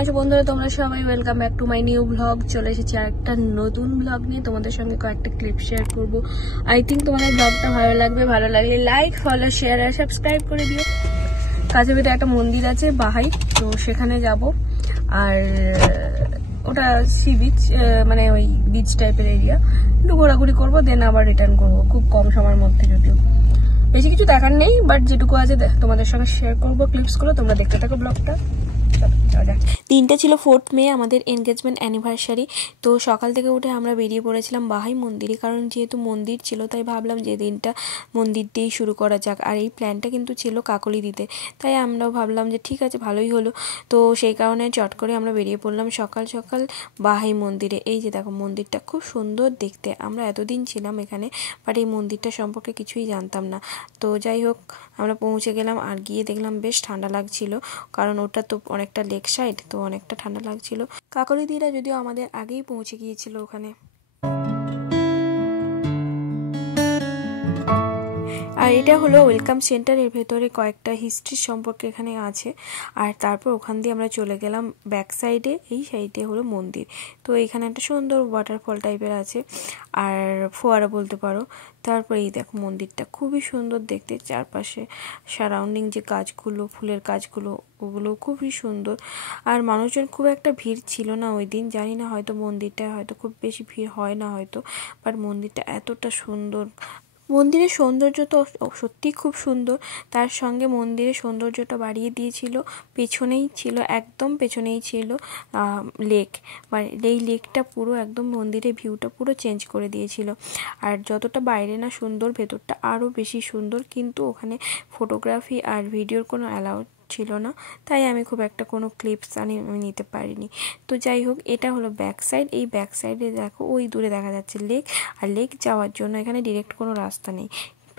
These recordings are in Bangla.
আছো বন্ধুরা? তোমরা সবাই welcome back to my new blog. চলে এসেছি আর একটা নতুন ব্লগ নিয়ে। তোমাদের সঙ্গে কয়েকটা ক্লিপ শেয়ার করব। আই থিঙ্ক তোমাদের ব্লগটা ভালো লাগবে। ভালো লাগলে লাইক, ফলো, শেয়ার আর সাবস্ক্রাইব করে দিও। কাছে ভিতরে একটা মন্দির আছে বাহাই, তো সেখানে যাব। আর ওটা সি বিচ, মানে ওই বিচ টাইপের এরিয়া। একটু ঘোরাঘুরি করবো, দেন আবার রিটার্ন করবো খুব কম সময়ের মধ্যে। যদিও বেশি কিছু দেখার নেই, বাট যেটুকু আছে তোমাদের সঙ্গে শেয়ার করবো ক্লিপসগুলো। তোমরা দেখতে থাকো ব্লগটা। দিনটা ছিল 4th মে, আমাদের এনগেজমেন্ট অ্যানিভার্সারি। তো সকাল থেকে উঠে আমরা বেরিয়ে পড়েছিলাম বাহাই মন্দিরে, কারণ যেহেতু মন্দির ছিল তাই ভাবলাম যে দিনটা মন্দির দিয়েই শুরু করা যাক। আর এই প্ল্যানটা কিন্তু ছিল কাকলি দিতে, তাই আমরাও ভাবলাম যে ঠিক আছে, ভালোই হলো। তো সেই কারণে চট করে আমরা বেরিয়ে পড়লাম সকাল সকাল বাহাই মন্দিরে। এই যে দেখো, মন্দিরটা খুব সুন্দর দেখতে। আমরা এতদিন ছিলাম এখানে, বাট এই মন্দিরটা সম্পর্কে কিছুই জানতাম না। তো যাই হোক, আমরা পৌঁছে গেলাম আর গিয়ে দেখলাম বেশ ঠান্ডা লাগছিল, কারণ ওটা তো অনেকটা লেক সাইড, তো অনেকটা ঠান্ডা লাগছিল। কাকলিদিরা যদিও আমাদের আগেই পৌঁছে গিয়েছিল ওখানে। আর এটা হলো ওয়েলকাম সেন্টার। এর ভেতরে কয়েকটা হিস্ট্রি সম্পর্কে এখানে আছে। আর তারপর ওখান দিয়ে আমরা চলে গেলাম ব্যাক সাইডে। এই সাইডে হলো মন্দির। তো এখানে একটা সুন্দর ওয়াটারফল টাইপের আছে, আর ফোয়ারা বলতে পারো। তারপর এই দেখো, মন্দিরটা খুবই সুন্দর দেখতে। চারপাশে সারাউন্ডিং যে গাছগুলো, ফুলের গাছগুলো, ওগুলো খুবই সুন্দর। আর মানুষজন খুব একটা ভিড় ছিল না ওই দিন। জানি না, হয়তো মন্দিরটা হয়তো খুব বেশি ভিড় হয় না হয়তো, বাট মন্দিরটা এতটা সুন্দর। মন্দিরের সৌন্দর্য তো সত্যি খুব সুন্দর। তার সঙ্গে মন্দিরের সৌন্দর্যটা বাড়িয়ে দিয়েছিল, পেছনেই ছিল, একদম পেছনেই ছিল লেক। মানে এই লেকটা পুরো একদম মন্দিরের ভিউটা পুরো চেঞ্জ করে দিয়েছিল। আর যতটা বাইরে না সুন্দর, ভেতরটা আরও বেশি সুন্দর। কিন্তু ওখানে ফটোগ্রাফি আর ভিডিওর কোনো অ্যালাউড ছিল না, তাই আমি খুব একটা কোনো ক্লিপস আমি নিতে পারিনি। তো যাই হোক, এটা হলো ব্যাক সাইড। এই ব্যাক সাইডে দেখো, ওই দূরে দেখা যাচ্ছে লেক। আর লেক যাওয়ার জন্য এখানে ডিরেক্ট কোনো রাস্তা নেই,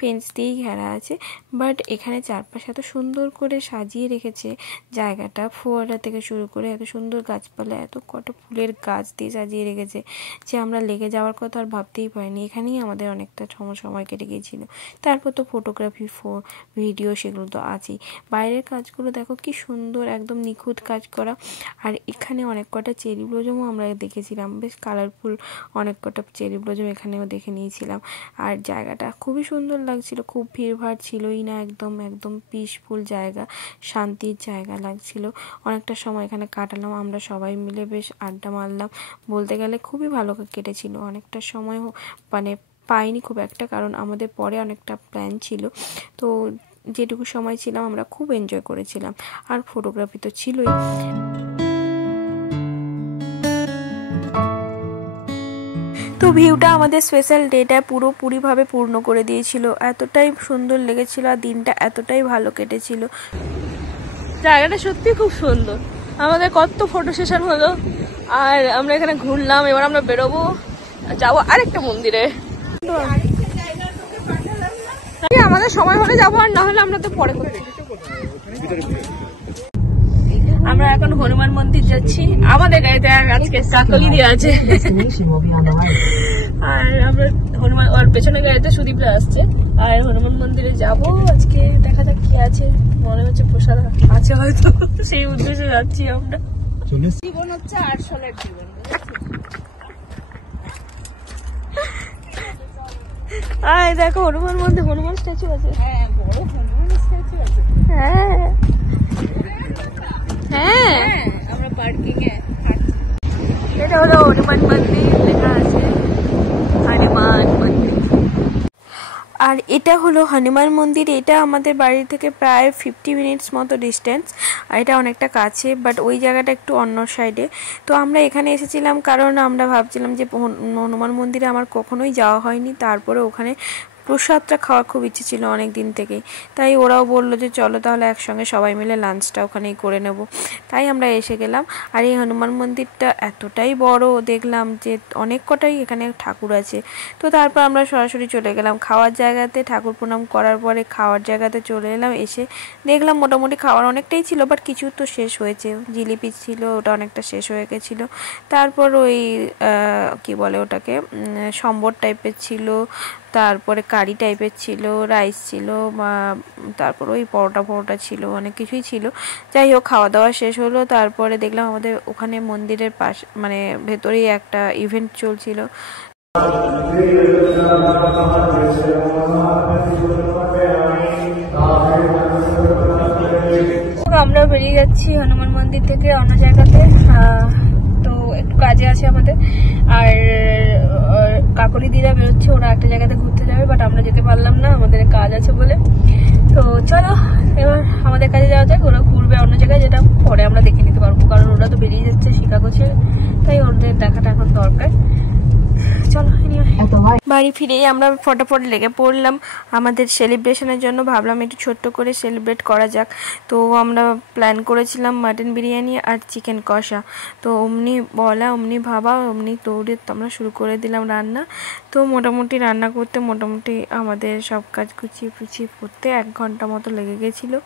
ফেন্স দিয়েই ঘেরা আছে। বাট এখানে চারপাশে এত সুন্দর করে সাজিয়ে রেখেছে জায়গাটা, ফোয়ারা থেকে শুরু করে এত সুন্দর গাছপালা, এত কটা ফুলের গাছ দিয়ে সাজিয়ে রেখেছে যে আমরা লেগে যাওয়ার কথা আর ভাবতেই পারিনি। এখানেই আমাদের অনেকটা সময় কেটে গিয়েছিল। তারপর তো ফটোগ্রাফি, ভিডিও, সেগুলো তো আছেই। বাইরের কাজগুলো দেখো কি সুন্দর, একদম নিখুঁত কাজ করা। আর এখানে অনেক কটা চেরি ব্লজমও আমরা দেখেছিলাম, বেশ কালারফুল অনেক কটা চেরি ব্লজম এখানেও দেখে নিয়েছিলাম। আর জায়গাটা খুবই সুন্দর লাগছিল, খুব ভিড়ভাড় ছিলই না, একদম একদম পিসফুল জায়গা, শান্তির জায়গা লাগছিল। অনেকটা সময় এখানে কাটালাম আমরা সবাই মিলে, বেশ আড্ডা মারলাম। বলতে গেলে খুবই ভালো কেটেছিল। অনেকটা সময় মানে পাইনি খুব একটা, কারণ আমাদের পরে অনেকটা প্ল্যান ছিল। তো যেটুকু সময় ছিলাম আমরা খুব এনজয় করেছিলাম। আর ফটোগ্রাফি তো ছিলই। তো ভিউটা আমাদের স্পেশাল ডেটা পুরোপুরিভাবে পূর্ণ করে দিয়েছিল। এতটাই সুন্দর লেগেছিল আর দিনটা এতটাই ভালো কেটেছিল। জায়গাটা সত্যি খুব সুন্দর। আমাদের কত ফটো সেশন হলো, আর আমরা এখানে ঘুরলাম। এবার আমরা বেরোবো, যাবো আরেকটা মন্দিরে। আমাদের সময় হলে যাবো, আর না হলে আমরা তো পরে করবো। আমরা এখন হনুমান মন্দির যাচ্ছি। আমাদের গাড়িতে আজকে কাকলি দিয়ে আছে, আর আমরা হনুমান, ওর পেছনে গাড়িতে সুদীপরা আসছে। আর হনুমান মন্দিরে যাব আজকে। দেখা যাক কি আছে, মনে হচ্ছে প্রসাদ আছে হয়তো, সেই উদ্দেশ্যে যাচ্ছি আমরা। জীবন হচ্ছে 8 সালের জীবন। আয় দেখো, হনুমান মন্দির, হনুমান স্ট্যাচু আছে। হ্যাঁ, বড় হনুমান স্ট্যাচু আছে। হ্যাঁ হ্যাঁ, আমরা পার্কিং এ হাঁটছি। এটা হলো হনুমান মন্দির, লেখা আছে হনুমান মন্দির। আর এটা হলো হনুমান মন্দির। এটা আমাদের বাড়ি থেকে প্রায় 50 মিনিটস মতো ডিস্টেন্স। আর এটা অনেকটা কাছে, বাট ওই জায়গাটা একটু অন্য সাইডে। তো আমরা এখানে এসেছিলাম কারণ আমরা ভাবছিলাম যে হনুমান মন্দিরে আমার কখনোই যাওয়া হয়নি। তারপরে ওখানে প্রসাদটা খাওয়ার খুব ইচ্ছে ছিল অনেক দিন থেকেই, তাই ওরাও বললো যে চলো তাহলে একসঙ্গে সবাই মিলে লাঞ্চটা ওখানেই করে নেব। তাই আমরা এসে গেলাম। আর এই হনুমান মন্দিরটা এতটাই বড়, দেখলাম যে অনেক কটাই এখানে ঠাকুর আছে। তো তারপর আমরা সরাসরি চলে গেলাম খাওয়ার জায়গাতে। ঠাকুর প্রণাম করার পরে খাওয়ার জায়গাতে চলে এলাম। এসে দেখলাম মোটামুটি খাওয়ার অনেকটাই ছিল, বাট কিছু তো শেষ হয়েছে। জিলিপি ছিল, ওটা অনেকটা শেষ হয়ে গেছিলো। তারপর ওই কি বলে ওটাকে, সম্বর টাইপের ছিল, তারপরে কারি টাইপের ছিল, রাইস ছিল, তারপর ওই পরোটা ছিল, অনেক কিছুই ছিল। যাই হোক, খাওয়া দাওয়া শেষ হলো। তারপরে দেখলাম আমাদের ওখানে মন্দিরের পাশ মানে ভেতরেই একটা ইভেন্ট চলছিল। আমরা বেরিয়ে যাচ্ছি হনুমান মন্দির থেকে অন্য জায়গাতে, তো একটু কাজে আছে আমাদের। আর কাকলি দিরা বেরোচ্ছে, ওরা একটা জায়গাতে ঘুরতে যাবে, বাট আমরা যেতে পারলাম না, আমাদের কাজ আছে বলে। তো চলো এবার আমাদের কাজে যাওয়া যাক। ওরা ঘুরবে অন্য জায়গায়, যেটা পরে আমরা দেখে নিতে পারবো, কারণ ওরা তো বেরিয়ে যাচ্ছে শিকাগো ছেড়ে, তাই ওদের দেখাটা এখন দরকার। চলো বাড়ি ফিরেই আমরা ফটাফট লেগে পড়লাম আমাদের সেলিব্রেশনের জন্য। ভাবলাম একটু ছোট্ট করে সেলিব্রেট করা যাক। তো আমরা প্ল্যান করেছিলাম মাটন বিরিয়ানি আর চিকেন কষা। তো অমনি বলা, অমনি ভাবা, অমনি দৌড়ে আমরা শুরু করে দিলাম রান্না। তো মোটামুটি রান্না করতে মোটামুটি আমাদের সব কাজ গুছিয়ে করতে 1 ঘন্টা মতো লেগে গেছিলো।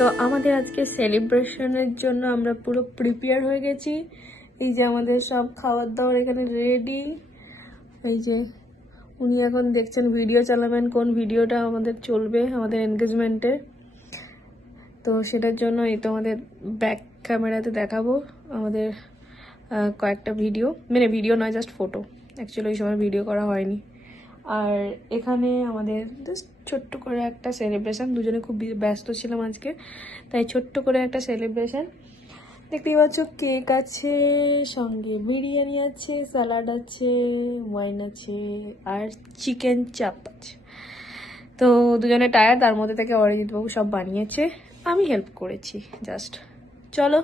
তো আমাদের আজকে সেলিব্রেশনের জন্য আমরা পুরো প্রিপেয়ার হয়ে গেছি। এই যে আমাদের সব খাবার দাবার এখানে রেডি। এই যে উনি এখন দেখছেন ভিডিও চালাবেন, কোন ভিডিওটা আমাদের চলবে আমাদের এনগেজমেন্টে। তো সেটার জন্য এই তো আমাদের ব্যাক ক্যামেরাতে দেখাবো আমাদের কয়েকটা ভিডিও, মানে ভিডিও নয়, জাস্ট ফটো। অ্যাকচুয়ালি ওই সময় ভিডিও করা হয়নি। আর এখানে আমাদের জাস্ট ছোট্ট করে একটা সেলিব্রেশন, দুজনে খুব ব্যস্ত ছিলাম আজকে, তাই ছোট্ট করে একটা সেলিব্রেশন। দেখতেই পাচ্ছ, কেক আছে, সঙ্গে বিরিয়ানি আছে, স্যালাড আছে, ওয়াইন আছে, আর চিকেন চাপ আছে। তো দুজনে টায়ার্ড, তার মধ্যে থেকে অরিজিৎ বাবু সব বানিয়েছে, আমি হেল্প করেছি জাস্ট। চলো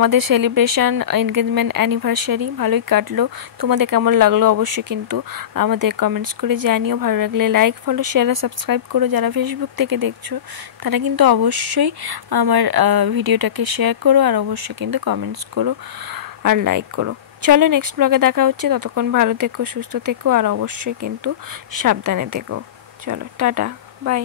আমাদের সেলিব্রেশন, এনগেজমেন্ট অ্যানিভার্সারি ভালোই কাটলো। তোমাদের কেমন লাগলো অবশ্যই কিন্তু আমাদের কমেন্টস করে জানিও। ভালো লাগলে লাইক, ফলো, শেয়ার আর সাবস্ক্রাইব করো। যারা ফেসবুক থেকে দেখছো তারা কিন্তু অবশ্যই আমার ভিডিওটাকে শেয়ার করো, আর অবশ্যই কিন্তু কমেন্টস করো আর লাইক করো। চলো নেক্সট ব্লগে দেখা হচ্ছে, ততক্ষণ ভালো থেকো, সুস্থ থেকো, আর অবশ্যই কিন্তু সাবধানে থেকো। চলো টাটা, বাই।